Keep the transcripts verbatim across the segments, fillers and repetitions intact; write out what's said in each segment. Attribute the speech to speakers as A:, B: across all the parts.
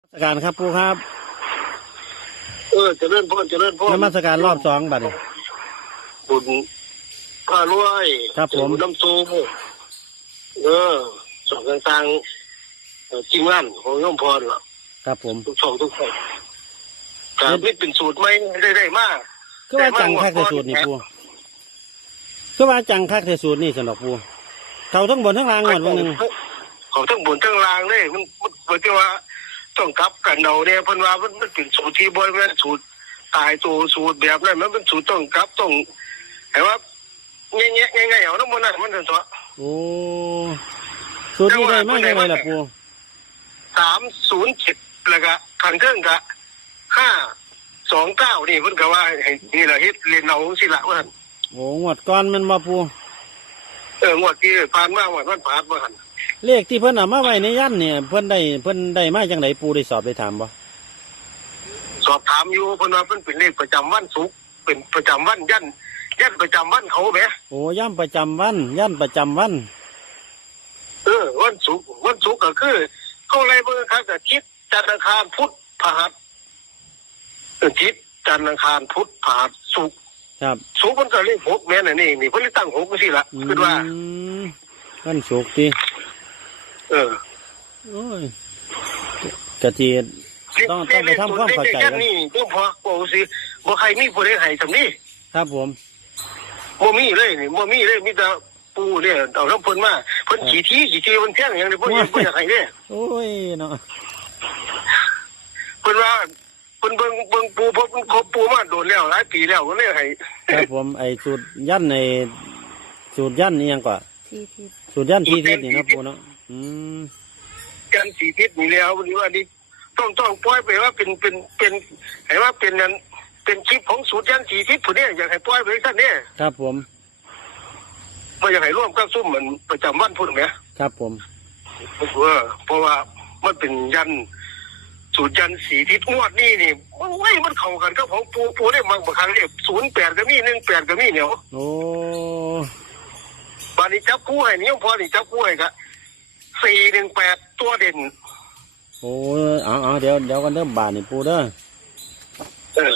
A: สการครับปูครับ
B: เออเจริญพรเจริญพร
A: นมัสการรอบสองบัดนี้
B: บุญพารวย
A: ครับผม
B: น้ำซูเออสองต่างๆจริงงั้นของโยมพรล่ะ
A: ครับผม
B: ทุกช่องทุกช่องแต่ไม่เป็นสูตรไม่ได้ได้มาก
A: ก็ว่าจังคักแต่สูตรนี่ปูก็ว่าจังคักแต่สูตรนี่สนอกปูเขาทั้งบนทั้งล่างหมดวันหนึ่ง
B: เขาทั้งบนทั้งล่างเลยมันมันเหมือนกับว่าต้องกลับกันเดาเนี่ยพันว่ามันมันเป็นสูตรที่บริเวณสูตรตายตัวสูตรแบบนั้นมันเป็นสูตรต้องกลับต้องแต่ว่าเงี้ยเงี้ยเงี้ยเอาน้ำมันนั่นมันจะสวะ
A: โอ้สูตรนี้ได้มากยังไงล่ะปู
B: สามศูนย์เจ็ดแล้วก็ขันเครื่องกะห้าสองเก้านี่เพิ่นก็ว่าให้นี่แหละเฮ็ดเรียนเอาสิละว่า
A: โอ้งวดก้อนมันมาปู
B: เอองวดที่ผ่านมาวันวันผ่านมาหัน
A: เลขที่เพิ่นเอามาไว้ในยันเนี่ยเพิ่นได้เพิ่นได้มาจังไดปูได้สอบได้ถามบ่
B: สอบถามอยู่เพิ่นว่าเพิ่นเป็นเลขประจำวันศุกร์เป็นประจำวันยันยันประจำวันเขาแหม
A: โอ้ย่ำประจำวันยันประจำวัน
B: เออวันศุกร์วันศุกร์ก็คือเขาอะไรเบิ่งครับก็ทิศจันทร์อังคารพุธพฤหัสเออทิศจันทร์อังคารพุธพฤหัสศุกร์
A: ครับ
B: ศุกร์มันก็เลขหกแม่นน่ะนี่นี่เพิ่นเลยตั้งหกจังซี่ล่ะคิดว่า
A: วันศุกร์ติ
B: เออ
A: โอ้ยกะทีต้องต้องไปทำความเข้าใจกัน
B: นี่ก็พอโอ้สิบ่ใครมีผู้ใดให้สำนี้
A: ครับผม
B: บ่มีเลยนี่บ่มีเลยมีแต่ปูเนี่ยเอาน้ำเพิ่นมาเพิ่นขี้ทีขี้ทีมันแท่งอย่างนี้เพิ่นบ่อยากให้เด้
A: โอ้ยเนาะ
B: เพิ่นว่าเพิ่นเบิ่งเบิ่งปูเพราะเพิ่นคบปูมาโดนแล้วหลายปีแล้วก็เลยให้
A: ครับผมไอ้สูตรยันในสูตรยันนี่ยังก่อนสูตรยันทีทิศนี่นะปูเนาะอืม
B: ยันสีทิศนี่แล้ววันนี้ว่านี่ต้องต้องปล่อยไปว่าเป็นเป็นเป็นให้ว่าเป็นนั้นเป็นคลิปของสูตรยันสีทิศผู้นี้อยากให้ปล่อยไปซั่นนี่
A: ครับผม
B: บ่อยากให้ร่วมกับซุ่มเหมือนประจำวันพุ่นแหม
A: ครับผม
B: เออเพราะว่ามันเป็นยันสูตรยันสีทิศงวดนี่นี่โอ้ยมันเข้ากันกับของปูปูได้บางบางครั้งเลขศูนย์แปดก็มีหนึ่งแปดก็มีเนี่ย
A: โอ้
B: บานี้จับคู่ให้นี่พอนี่จับคู่ให้ก็สี่หนึ่งแปดตัวเด่น
A: โอ้เอาเอาเดี๋ยวเดี๋ยวกันเริ่มบาทนี่ปูเด้อ
B: เออ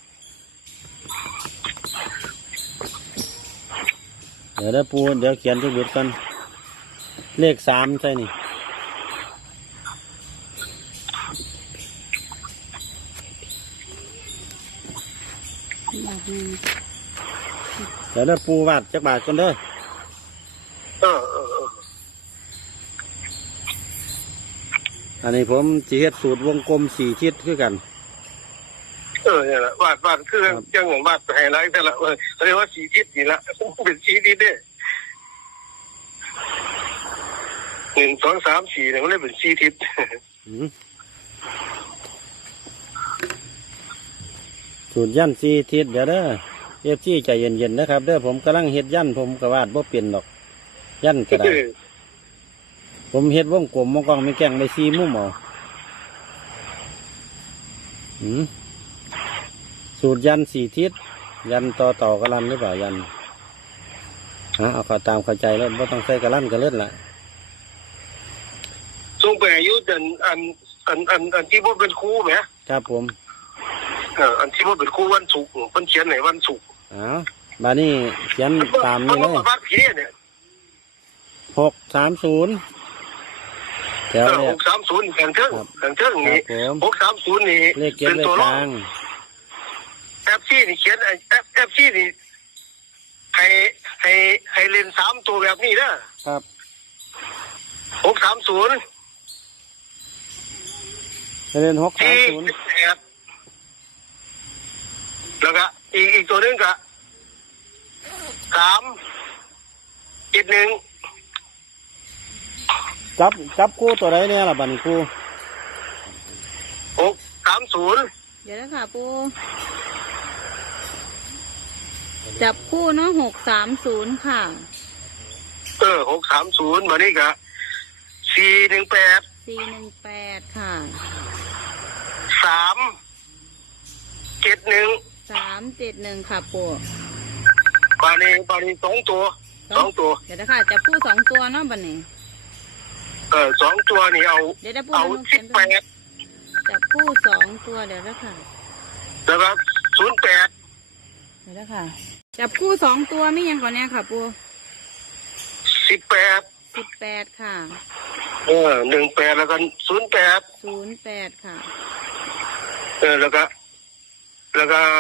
A: เดี๋ยวได้ปูเดี๋ยวเขียนทุกเบ็ดกันเลขสามใช่นี่เดี๋ยวได้ปูวาดจักบาทกันเด้อ
B: เออเออ
A: อันนี้ผมจีเฮ็ดสูตรวงกลมสี่ทิศคือกัน
B: เออเนี่ยแหละวาดวาดคือจังหวะวาดไฮไลท์แต่ละเออเรียกว่าสีทิศนี่ละเป็นสีทิศเด้หนึ่งสองสามสี่เนี่ยมันเลยเป็นสีทิศ
A: สูตรยันสี่ทิศเดี๋ยวเด้อเอฟซีใจเย็นๆนะครับเด้อผมกำลังเฮ็ดยันผมกระวาดบ่เปลี่ยนหรอกยันกระดาษผมเฮ็ดวงกลมวงกลมไม่แกงได้ซีมุมเอาหืมสูตรยันสี่ทิศยันต่อต่อกระลันหรือเปล่ายันฮะเอาเข้าตามเข้าใจแล้วไม่ต้องใส่กระลันกระเลื่อนละ
B: ทรงไปอายุอันอันอันอันอันที่พ่อเป็นครูไหม
A: ครับผม
B: เอออันที่พ่อเป็นครูวันศุกร์เพิ่นเขียนไหนวันศุกร์
A: อ้าวบานี่เขียนตามนี้เลยหกสามศูนย์
B: แถวเนี่ยหกสามศูนย์แข่งเครื่องแข่งเครื่องนี่หกสามศูนย์นี่
A: เป็นตัวรอง
B: แอปซี่นี่เขียนไอแอปแอปซี่นี่ให้ให้ให้เล่นสามตัวแบบนี้นะครับหกสามศูนย์
A: ให้เล่นหกสามศูนย์
B: แล้วก็อีกอีกตัวนึงก็สามเจ็ดหนึ่ง
A: จับจับคู่ตัวไหนเนี่ยล่ะบันคู่
B: หกสามศูนย์
C: เดี๋ยวนะคะปูจับคู่เนาะหกสามศูนย์ค่ะ
B: เออหกสามศูนย์มานี่กะสี่หนึ่งแปด
C: สี่หนึ่งแปดค่ะ
B: สามเจ็ดหนึ่ง
C: สามเจ็ดหนึ่งค่ะปู
B: ปานี้ปานี้สองตัวสองตัว
C: เดี๋ยวนะคะจับคู่สองตัวเนาะบันนี้
B: เออสองตัวนี่เอาเอาสิบแปด
C: จับคู่สองตัวเดี๋ยวนะค่ะ
B: แล้วก็ศูนย์แปด
C: เดี๋ยวนะค่ะ จับคู่สองตัวไม่ยังก่อนเนี้ยค่ะ ปู
B: สิบแปด
C: สิบแปดค่ะ
B: เออหนึ่งแปดแล้วก็ศูนย์แปด
C: ศูนย์แปดค่ะ
B: เออแล้วก็ แล้วก็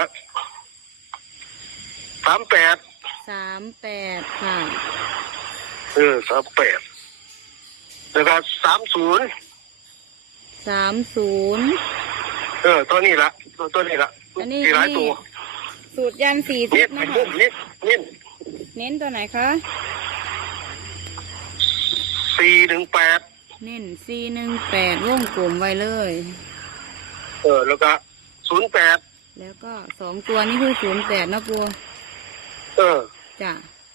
B: สามแปด
C: สามแปดค่ะ
B: เออสามแปดแล้วก็สามศูนย์
C: สามศูนย์
B: เออตัวนี้ละตัวตัวนี้ละ
C: อันนี้
B: มีหลายตัว
C: สูตรยันสี่ทิ
B: นิ
C: ศ
B: ด
C: นะ
B: นิ
C: คะ
B: ดนิดนิด
C: เน้นตัวไหนคะ
B: สี่หนึ่งแปด
C: เน้นสี่หนึ่งแปดวงกลมไว้เลย
B: เออแล้วก็ศูนย์แปด
C: แล้วก็สองตัวนี่คือศูนย์แปดนะปู
B: เออ
C: จ้ะ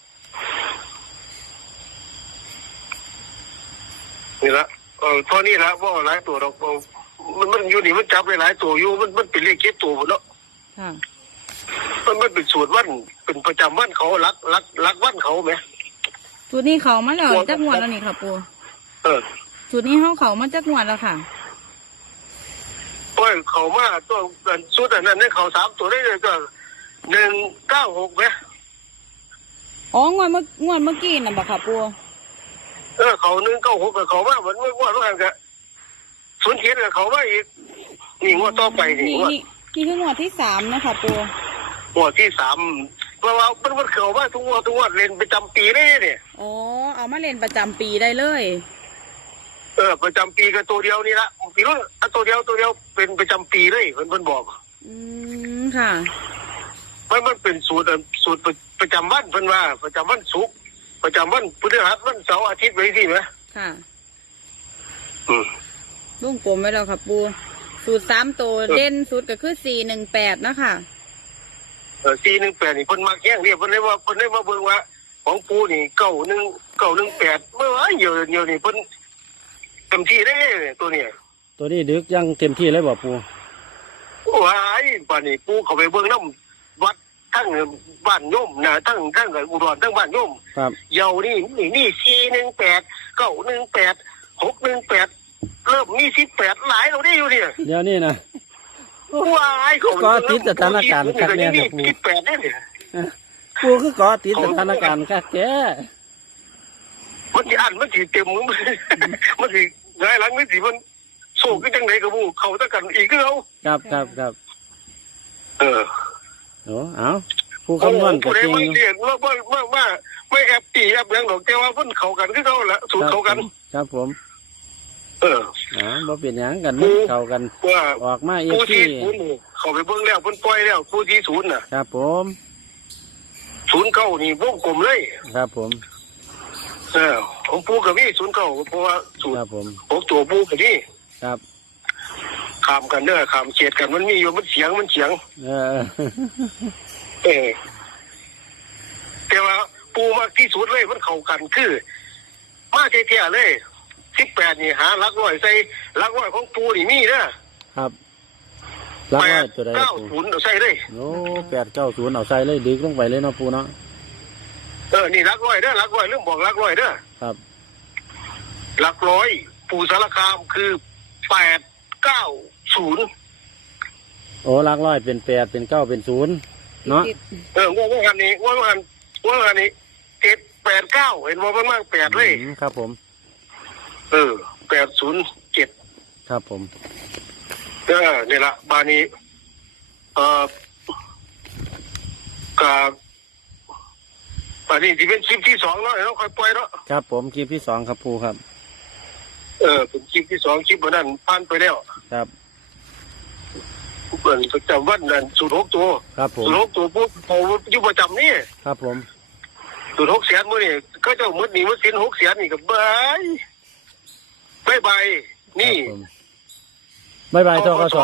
B: นี่ละเออตัวนี้ละว่าหลายตัวเรามันมันอยู่นี่มันจับไปหลายตัวอยู่มันมันเป็นเลขเก็บตัวหมดเนาะ
C: ค่ะ
B: มันมันเป็นสูตรวันเป็นประจำวันเขารักรักรักวันเขาไหม
C: สูตรนี้เขามาแล้วจักงวดแล้วนี่ค่ะปู
B: เออ
C: สูตรนี้เขาเขามาจักงวดแล้วค่ะ
B: โอ้ยเขามาตัวกันสูตรอันนั้นเนี่ยเขาสามตัวได้เลยก็หนึ่งเก้าหกไหม
C: อ๋องวดเมื่องวดเมื่อกี้น่ะบอกค่ะปู
B: เออเขาหนึ่งเก้าหกกับเขามาเหมือนงวดว่ากันศูนย์เทียนกับเขามาอีกนี่งวดต่อไปนี่
C: นี่
B: งวด
C: นี่นี่คืองวดที่สามนะคะปู
B: งวดที่สามเพราะว่ามันมันเขามาทุกงวดทุกงวดเรียนประจำปีเลยเนี่ย
C: อ๋อเอามาเล่นประจำปีได้เลย
B: เออประจำปีก็ตัวเดียวนี่ละปีนู้นอ่ะตัวเดียวตัวเดียวเป็นประจำปีเลยเพิ่นเพิ่นบอก
C: อืมค่ะ
B: มันมันเป็นสูตรอ่ะสูตรประประจำวันเพิ่นว่า ประจำวันศุกร์ประจำวันพฤหัสวันเสาร์อาทิตย์ไว้สิไหม
C: ค่ะ
B: อืม
C: วงกลมไว้แล้วค่ะปู สูตรสามตัวเด่นสุดก็คือสี่หนึ่งแปดนะคะ
B: เออสี่หนึ่งแปดนี่เพิ่นมาแข่งเนี่ยเพิ่นเลยว่าเพิ่นเลยมาเบิ่งว่า ของปูนี่เก้าหนึ่งเก้าหนึ่งแปดเมื่อวานเดียวเดียวนี่เพิ่นเต็มที่ได้เนี่ยตัวเนี้ย
A: ตัวนี้ดึกยังเต็มที่เลยบ่ปู
B: ว้ายป่านนี้ปูเขาไปเบิ่งน้ำวัดทั้งบ้านโยมนะทั้งทั้งอุดรทั้งบ้านโยม
A: ครับ
B: เยานี่นี่นี่สี่หนึ่งแปดเก้าหนึ่งแปดหกหนึ่งแปดเริ่มมีสิบแปดหลายเราได้อยู่เนี่ย
A: เดี๋ยวนี้นะ
B: ว้ายเขา
A: ก็ติดสถานการณ์ครับเนี่ย
B: นี่สิบแปดได้เนี่ย
A: ปูคือก่อติดสถานการณ์คักแท้
B: มันสิอันมันสิเต็มมือมันสิไงหลังมันสิมันโศกก็จังไหนกับมูเขาตะกันอีกก็เอา
A: ครับครับครับ
B: เออ
A: โอ้เอาผู้คำนวณก็
B: ผู้ใด
A: จริง
B: ไม่
A: อยู่
B: เรียนว่าว่าว่าว่าไม่แอบตีแอบยังหรอกแต่ว่าเพิ่นเขากันคือเขาละสูตรเขากัน
A: ครับผม
B: เออ
A: อ๋อบ่เป็นหยังกันมันเข้ากัน
B: ว่า
A: ออกมาเอฟ
B: ผู้
A: ซี
B: ที่ศูนย์นี่เขาไปเบิ่งแล้วเพิ่นปล่อยแล้วผู้ที่ศูนย์น่ะ
A: ครับผม
B: ศูนย์เก้านี่วงกลมเลย
A: ครับผม
B: เออของปูกับพี่ศูนย์เก้าเพราะว่าศูน
A: ค
B: ย์
A: รับผม
B: ของตัวปูกับพี่
A: ครับ
B: ขามกันเด้อขามเฉียดกันมันมีอยู่มันเสียงมันเสียง
A: เออ
B: เออแต่ว่าปูมากที่สุดเลยมันเข้ากันคือ มาเท่ๆเลยสิบแปดนี่หาหลักร้อยใส่หลักร้อยของปูนี่มีเด้อ
A: ครับรัก
B: แป
A: ไว้
B: ด
A: ตัวใด
B: เก้า
A: ปู
B: ศูนย์เอาใส่เลย
A: โอ้แปดเก้าศูนย์เอาใส่เลยดึกลงไปเลยเนาะปูเนาะ
B: เออนี่หลักร้อยเด้อหลักร้อยเรื่องบอกหลักร้อยเด้อ
A: ครับ
B: หลักร้อยปูสารคามคือแปดเก้าศูนย์
A: โอ้รักร้อยเป็นแปดเป็นเก้าเป็นศูนย์เนาะ
B: เออว่าว่าอันนี้ว่าว่าอันว่าอันนี้เจ็ดแปดเก้าเห็นว่ามันมากแปดเลย
A: อืมครับผม
B: เออแปดศูนย์เจ็ด
A: ครับผม
B: เออนี่ละบานี้เอ่อกับตอนนี้ที่เป็นคลิปที่สองแล้วเราค่อยปล่อยแล้ว
A: ครับผมคลิปที่สองครับปูครับ
B: เออเป็นคลิปที่สองคลิปวันนั้นผ่านไปแล้ว
A: ครับ
B: เปิดประจำวันนั้นสูตรหกตัว
A: ครับผม
B: สูตรหกตัวปุ๊บพออยู่ประจำนี่
A: ครับผม
B: สูตรหกแสนมื้อนี่ก็เจ้ามืดนี่มืดสินหกแสนนี่กับบายบายบายนี่
A: ครับผมบายบายทกศ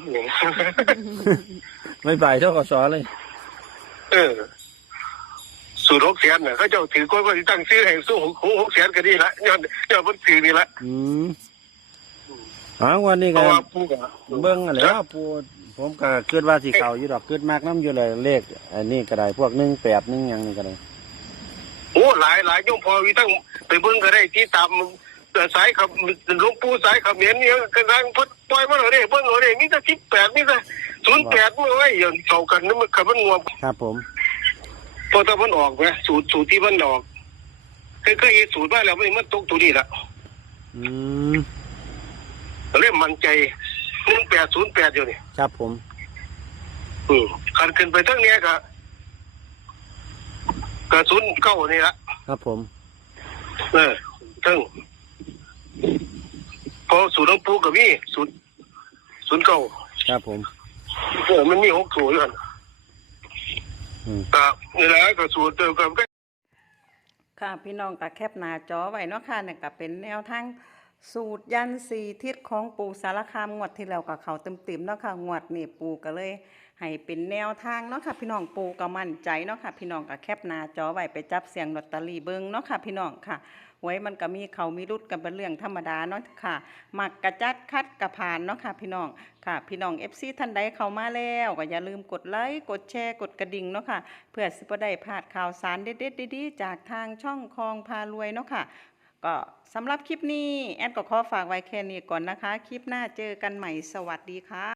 A: บายบายทกศเลย
B: เออสูตรหกแสนน่ะเขาเจ้าถือก้อยว่าสิตั้งซื้อให้สู้หกหกแสนก็ดีละย้อนย้อนเพิ่นถือนี่ละ
A: อืมอ๋อวันนี้
B: เพ
A: ก็
B: ราะว่าผู้ก็
A: เบิ้งอะไรวปูผมก็คิดว่าสีเก่าอยู่ดอกคิดมากน้ำอยู่เลยเลขอันนี้ก็ได้พวกหนึ่งแปดหนึ่งหยังนี่ก็ได้
B: โอ้หลายหลายโยมพอวิตั้งไปเบิ่งก็ได้ที่ตามแต่สายขับหลวงปู่สายขับเหมียนเนี่ยกำลังพดปล่อยมาเลยเบิ่งเอาเลยมีแต่สิบแปดมีแต่ศูนย์แปดมื่อไว้อย่างเท่ากันนั่นมันขับมันงวม
A: ครับผม
B: พอตะมันออกไหมสูตรสูตรที่มันออกเคยเคยเห็นสูตรมาแล้วมันตกตัวนี้ละ
A: อืม
B: เริ่มมั่นใจหนึ่งแปดศูนย์แปดอยู่นี่
A: ครับผม
B: อืมขันขึ้นไปทั้งเนี้ยก็กระสุนเข้านี่ละ
A: ครับผม
B: เออทั้งพอสูตรน้ำปูกับมีสูตรศูนย์เก้า
A: ครับผม
B: เออมันมีหกสูตรอยู่กัน
A: อืม
B: ก็นี่แหละก็สูตรเดิมกันก็
C: ค่ะพี่น้องก็แคปหน้าจอไว้เนาะค่ะเนี่ยก็เป็นแนวทางสูตรยันสี่ทิศของปู่สารคามงวดที่แล้วกับเขาเต็มๆเนาะค่ะงวดนี่ปู่ก็เลยให้เป็นแนวทางเนาะค่ะพี่น้องปู่ก็มั่นใจเนาะค่ะพี่น้องก็แคปหน้าจอไว้ไปจับเสียงลอตเตอรี่เบิ่งเนาะค่ะพี่น้องค่ะไว้มันก็มีเขามีรุดกันเป็นเรื่องธรรมดาเนาะค่ะมักกระจัดคัดกระผ่านเนาะค่ะพี่น้องค่ะพี่น้อง เอฟ ซี ท่านใดเข้ามาแล้วก็อย่าลืมกดไลค์กดแชร์กดกระดิ่งเนาะค่ะเพื่อสิบ่ได้พลาดข่าวสารเด็ดๆดีๆจากทางช่องคลองพารวยเนาะค่ะก็สำหรับคลิปนี้แอดก็ขอฝากไว้แค่นี้ก่อนนะคะคลิปหน้าเจอกันใหม่สวัสดีค่ะ